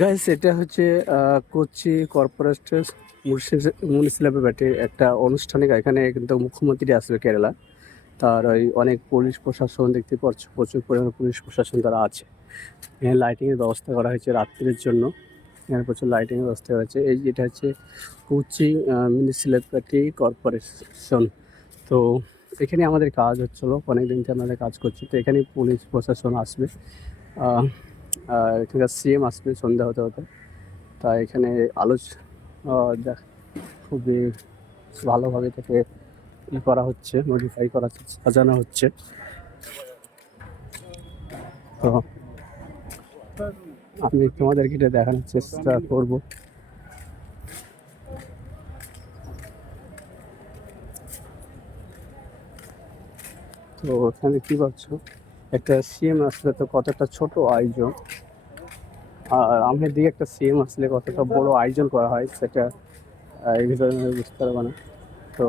Guys এটা হচ্ছে Kochi কর্পোরেটের municipality একটা আনুষ্ঠানিক এখানে কিন্তু মুখ্যমন্ত্রী আসবে কেরালা। তার ওই অনেক পুলিশ প্রশাসন দেখতে পাচ্ছ, প্রচুর পরিমাণে পুলিশ প্রশাসন তারা আছে। এখানে লাইটিংয়ের ব্যবস্থা করা হয়েছে রাত্রির জন্য। এখানে প্রচুর লাইটিংয়ের ব্যবস্থা হয়েছে। এই যেটা হচ্ছে কোচি মিউনিসিপ্যালিটি কর্পোরেশন। তো এখানে আমাদের কাজ হচ্ছিল অনেক দিন থেকে আমাদের কাজ করছি। তো এখানে পুলিশ প্রশাসন আসবে। এখানকার সিএম আসবে সন্ধ্যা হতে হতে। তা এখানে আলোচ দেখ- খুবই ভালোভাবে তাকে ই করা হচ্ছে মডিফাই করা সাজানো হচ্ছে। তো আমি তোমাদেরকে এটা দেখানোর চেষ্টা করব। তো এখানে কি করছ একটা সিএম আসলে তো কতটা ছোট আয়োজন। আর আমাদের দিকে একটা সিএম আসলে কতটা বড় আয়োজন করা হয় সেটা এই বুঝতে পারব না। তো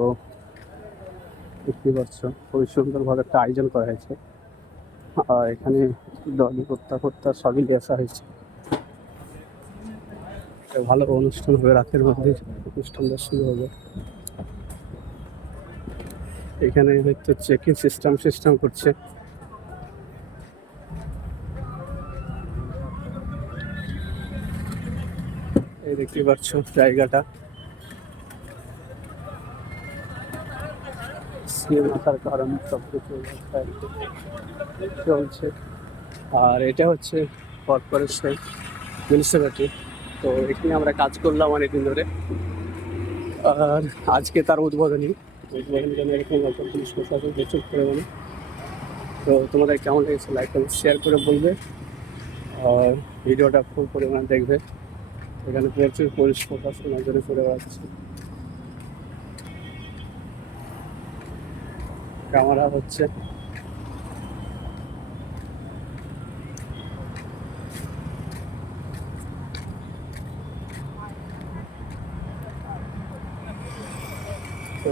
বুঝতে পারছ খুবই সুন্দরভাবে একটা আয়োজন করা হয়েছে। আর এখানে ডলি কর্তা কর্তা সবই আসা হয়েছে। একটা ভালো অনুষ্ঠান হবে রাতের মধ্যে, অনুষ্ঠানটা শুরু হবে। এখানে হয়তো চেকিং সিস্টেম সিস্টেম করছে। এই দেখতে পাচ্ছ জায়গাটা। আসার কারণে সব কিছু চলছে। আর এটা হচ্ছে কর্পোরেশন মিউনিসিপ্যালিটি তো এখানে আমরা কাজ করলাম অনেকদিন ধরে। আর আজকে তার উদ্বোধনী। উদ্বোধনী জন্য এরকম নতুন পুলিশ প্রশাসন প্রচুর পরিমাণে তো তোমাদের কেমন লেগেছে লাইক শেয়ার করে বলবে। আর ভিডিওটা খুব পরিমাণে দেখবে। এখানে প্রচুর প্রশাসন নজরে করে বেড়াচ্ছে ক্যামেরা হচ্ছে। তো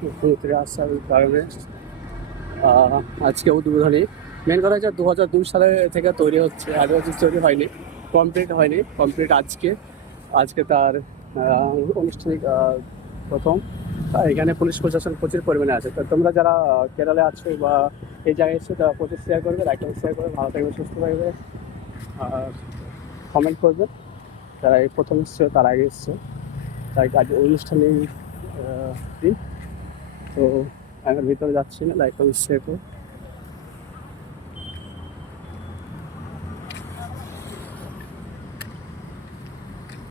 মুখ্যমন্ত্রী আসার কারণে আজকে উদ্বোধনী মেন কথা হচ্ছে দু হাজার দুই সালে থেকে তৈরি হচ্ছে আগে হচ্ছে তৈরি হয়নি কমপ্লিট হয়নি কমপ্লিট আজকে। আজকে তার আহ, আনুষ্ঠানিক প্রথম। এখানে পুলিশ প্রশাসন প্রচুর পরিমাণে আছে। তো তোমরা যারা কেরালে আছো বা এই জায়গায় এসছো তারা প্রচুর শেয়ার করবে লাইক শেয়ার করবে ভালো থাকবে সুস্থ থাকবে। আর কমেন্ট করবে যারা এই প্রথম এসছো তার আগে এসছে। তাই আজ অনুষ্ঠানে দিন। তো আমি ভিতরে যাচ্ছি না শেয়ার করো